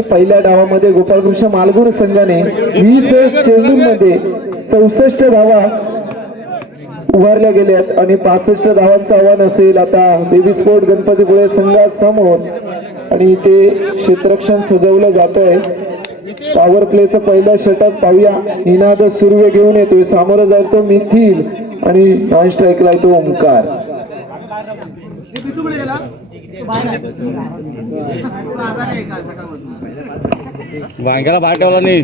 आणि पहिल्या डावामध्ये गोपाळकृष्ण मालगुर संघाने वीस चेंडूंमध्ये चौसष्ट धावा उभारल्या गेल्यात आणि पासष्ट धावांचं आव्हान असेल आता बेबी स्पोर्ट गणपतीपुळे संघासमोर. आणि ते क्षेत्रक्षण सजवलं जात आहे पॉवर प्लेचं पहिलं षटक पाहूया. निनाद सुर्वे घेऊन येतोय. सामोरं जातो मिथिल आणि नॉन स्ट्राईकला येतो ओंकार. वांग्याला बाहेर ठेवला नाही.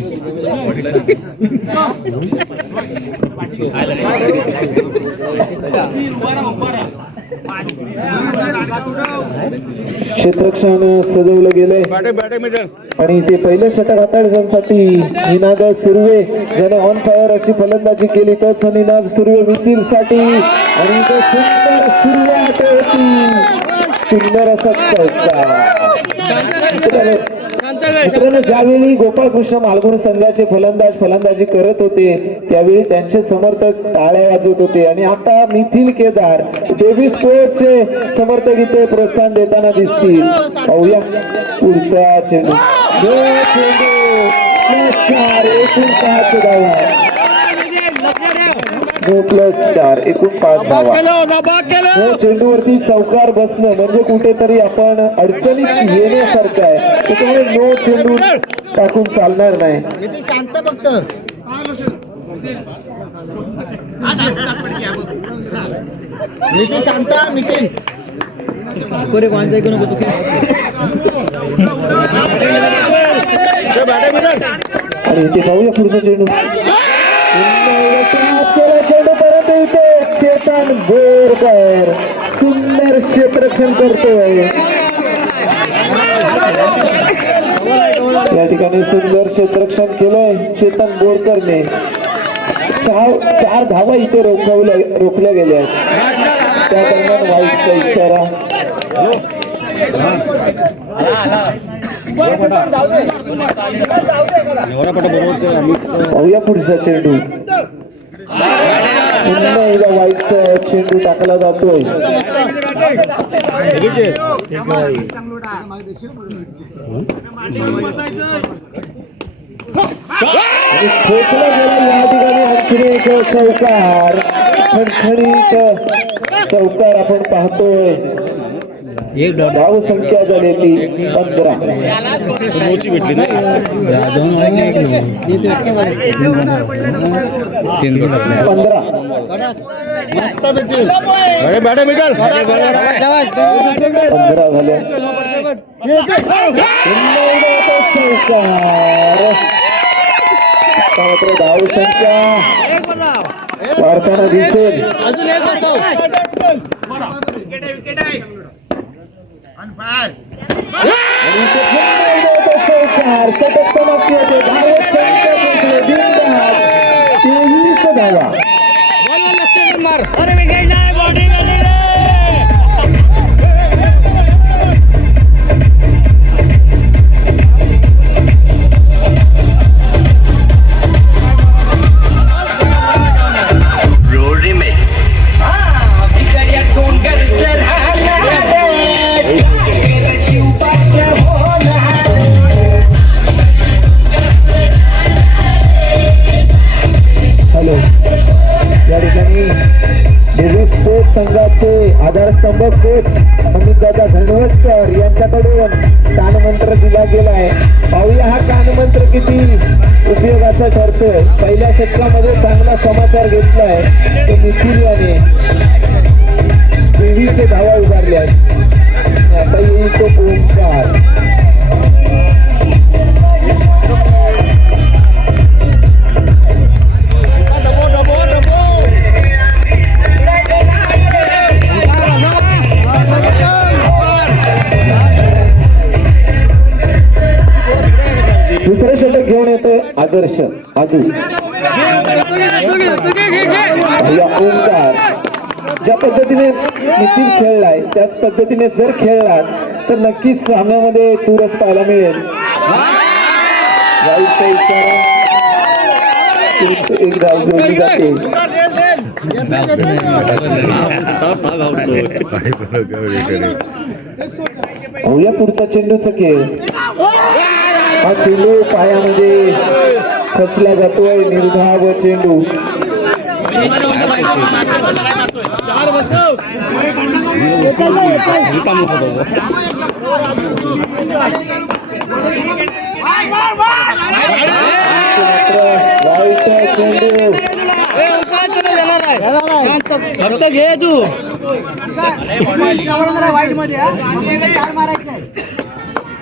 क्षेत्ररक्षण सजवलं गेलंय आणि ते पहिलं षटक हाताळण्यासाठी निनाद सुर्वे ज्याने ऑन फायर अशी फलंदाजी केली. तोच निनाद सुर्वे मितील साठी आणि तो सुंदर सुरुवात होती. सुंदर असा मित्रांनो ज्यावेळी गोपाळकृष्ण मालगुण संघाचे फलंदाज फलंदाजी करत होते त्यावेळी त्यांचे समर्थक टाळ्या वाजवत होते. आणि आता मिथिल केदार देवी स्पोर्टचे समर्थक इथे प्रोत्साहन देताना दिसतील. पाहूया पुढचा चेंडू. चेंडू. एकूण धावा. नो प्लस चार एकूण पाच धावा हो चेंडूवरती चौकार बसणं म्हणजे कुठेतरी आपण अडचणीत येण्यासारखं आहे. त्याच्यामुळे नो चेंडू टाकून चालणार नाही. शांत फक्त. शांत आणि इथे पाहूया पुढचा चेंडू. बोरकर सुंदर क्षेत्ररक्षण करतोय. या ठिकाणी सुंदर क्षेत्ररक्षण केलंय चेतन बोरकरने. चार चार धावा इथे रोखवल्या रोखल्या गेल्या त्या दरम्यान वाईटचा इशारा. पाहूया पुढचा चेंडू. पुन्हा एकदा वाईटचा चेंडू टाकला जातोय आणि गेला या ठिकाणी आणखी एक चौकार. खणखणीत चौकार आपण पाहतोय. धाव संख्या झालेली पंधरा मोची भेटली पंधरा. पंधरा झाल्या तो धाव संख्या. वाढताना दिसेल. सतत समाप्ती होते धाव संख्या जिंकले बिनधास्त. तेवीस धावा Road कानमंत्र दिला पाहूया हा कानमंत्र किती उपयोगाचा ठरतोय. पहिल्या षटकामध्ये चांगला समाचार घेतलाय तो मिथिल याने आदर्श आदू ओंकार ज्या पद्धतीने नितीन खेळलाय त्याच पद्धतीने जर खेळला तर नक्कीच सामन्यामध्ये चुरस पाहायला मिळेल वाईटचा एक धाव जोडली जाते पुढचा चेंडूचा खेळ हा चेंडू पायामध्ये खचला जातोय निर्धाव चेंडू. फक्त घे तू. वाईट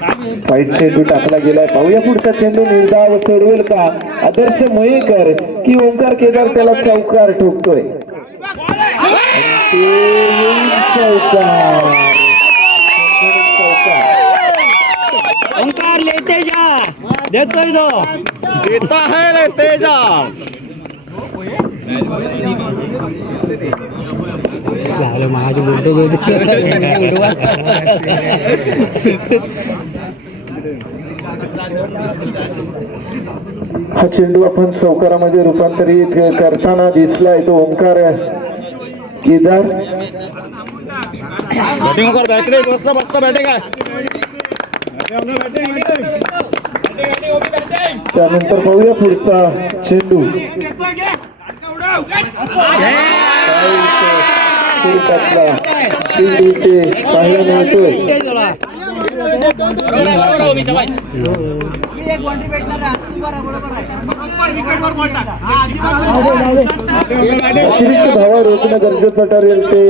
चेंडू टाकला गेलाय. पाहूया पुढचा चेंडू निर्धाव सोडवेल का? आदर्श मयेकर की ओंकार केदार त्याला चौकार ठोकतोय? ओंकार लेते जा. देतोय तो. देता है ले तेजा. झालं माझी बोलतो हा चेंडू आपण चौकारामध्ये रूपांतरित करताना दिसलाय. तो ओंकार केदार. बॅटिंग कर बॅट रे मस्त मस्त बॅटिंग आहे. त्यानंतर पाहूया पुढचा चेंडू. पाहायला मिळतोय. अतिरिक्त धावा रोखणं गरजेचं ठरेल ते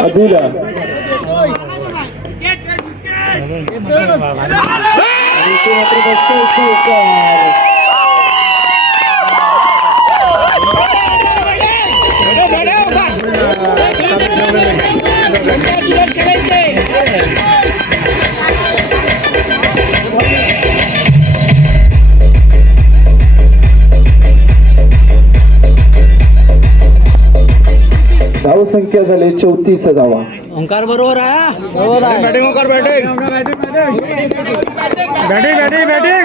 अभिला. आणि ते मात्र चौतीस धावा. ओंकार बरोबर आहे बरोबर आहे. बॅटिंग कर बॅटिंग.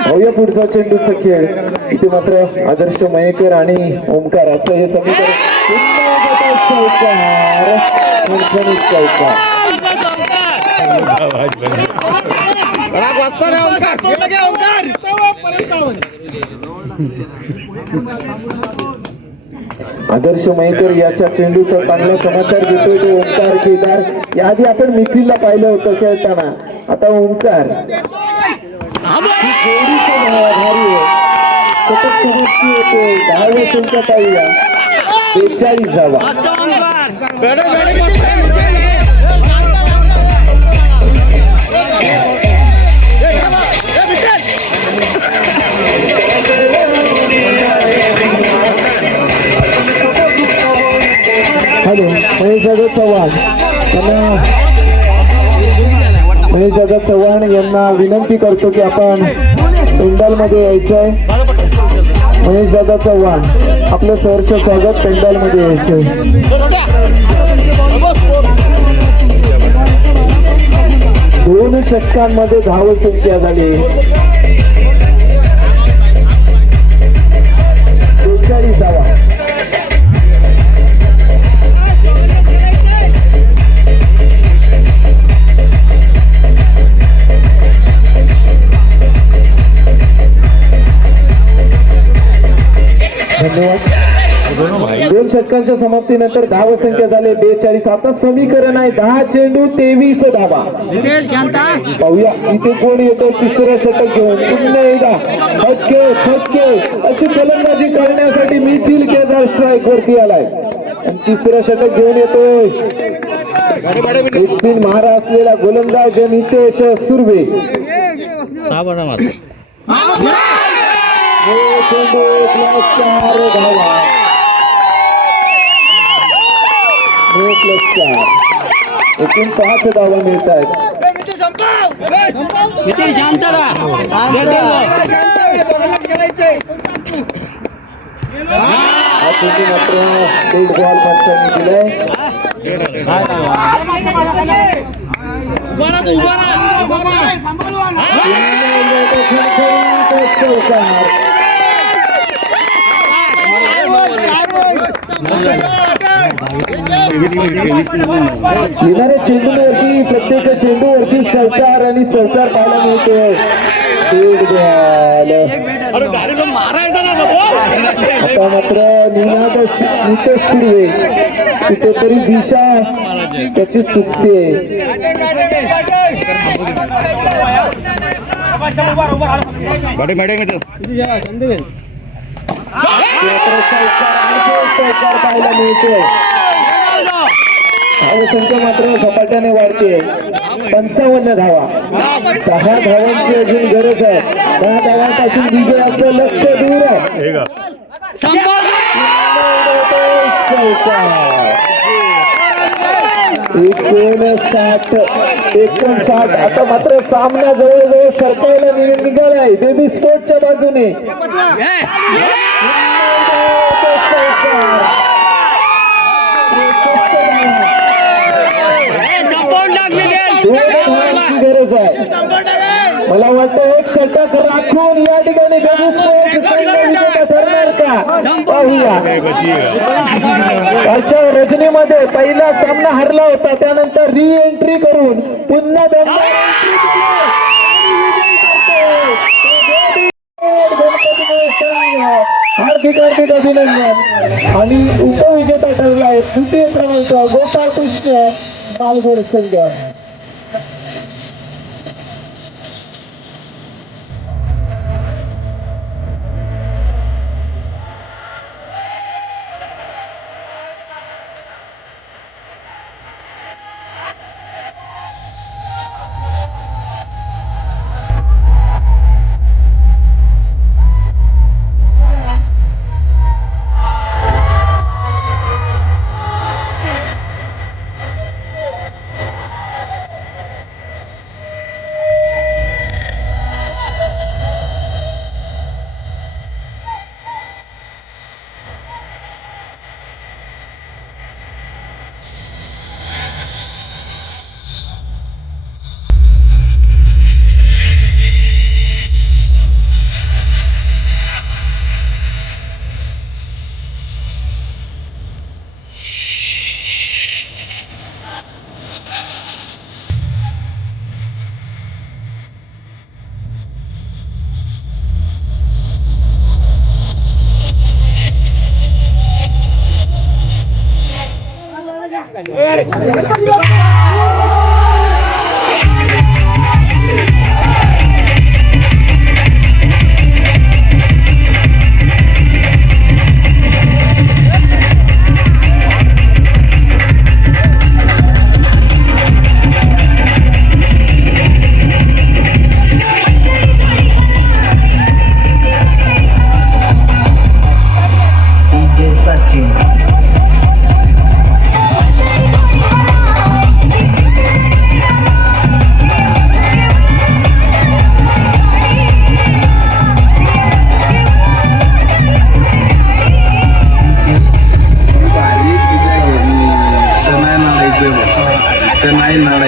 पाहूया पुढचा चेंडूचा खेळ इथे मात्र आदर्श मयेकर आणि ओंकार असं हे समीकरण. आदर्श मयेकर याच्या चेंडूचा चांगला समाचार देतोय तो ओंकार केदार याआधी आपण मिथिलला पाहिलं होतं खेळताना आता ओंकार दहाव्या पाहूया बेचाळीस धावा हॅलो महेश चव्हाण. त्यांना म्हणजे महेश दादा चव्हाण यांना विनंती करतो की आपण पेंडॉलमध्ये यायचं आहे म्हणजे महेश दादा चव्हाण आपलं सहर्ष स्वागत पेंडॉलमध्ये यायचं आहे दोन षटकांमध्ये धावसंख्या झाली. षटकांच्या समाप्तीनंतर धावसंख्या झाले बेचाळीस. आता समीकरण आहे दहा चेंडू तेवीस धावा. शांता. पाहूया इथे कोण येतो? तिसरं षटक घेऊन. पुन्हा एकदा फटके फटके. अशी फलंदाजी करण्यासाठी मिथिल केदार स्ट्राईक वरती आलाय. आणि तिसरं षटक घेऊन येतोय. मारा असलेला गोलंदाज नितेश सुर्वे. चेंडू चार धावा. हे प्लस चार एकूण पाच धावा मिळत आहेत शांत मात्र बॉल पंचांनी दिलाय चौकार येणाऱ्या चेंडूवरती प्रत्येक चेंडूवरती चौकार आणि चौकार पाहायला मिळतोय. एक बॉल. अरे गाडीला मारायचा ना गं, आता मात्र निनाद नितेश सुर्वे कुठेतरी दिशा त्याची चुकते. पाहायला मिळतोय धावसंख्या मात्र झपाट्याने वाढते पंचावन्न धावा दहा धावांची अजून गरज आहे दहा धावांपासून विजयाचं लक्ष दूर आहे एकोणसाठ एकोणसाठ. आता मात्र सामना जवळजवळ सरकायला नि- निघालाय. बेबी स्पोर्टच्या बाजूने. गरज आहे मला वाटतं एक षटक राखून या ठिकाणी बेबी स्पोर्ट संघ विजेता ठरणार का पाहूया. रजनीमध्ये पहिला सामना हरला होता त्यानंतर री एंट्री करून पुन्हा दोनदा हार्दिक हार्दिक अभिनंदन. आणि उपविजेता ठरला आहे तृतीय क्रमांक गोपाळ कृष्ण मालगोड संघ. na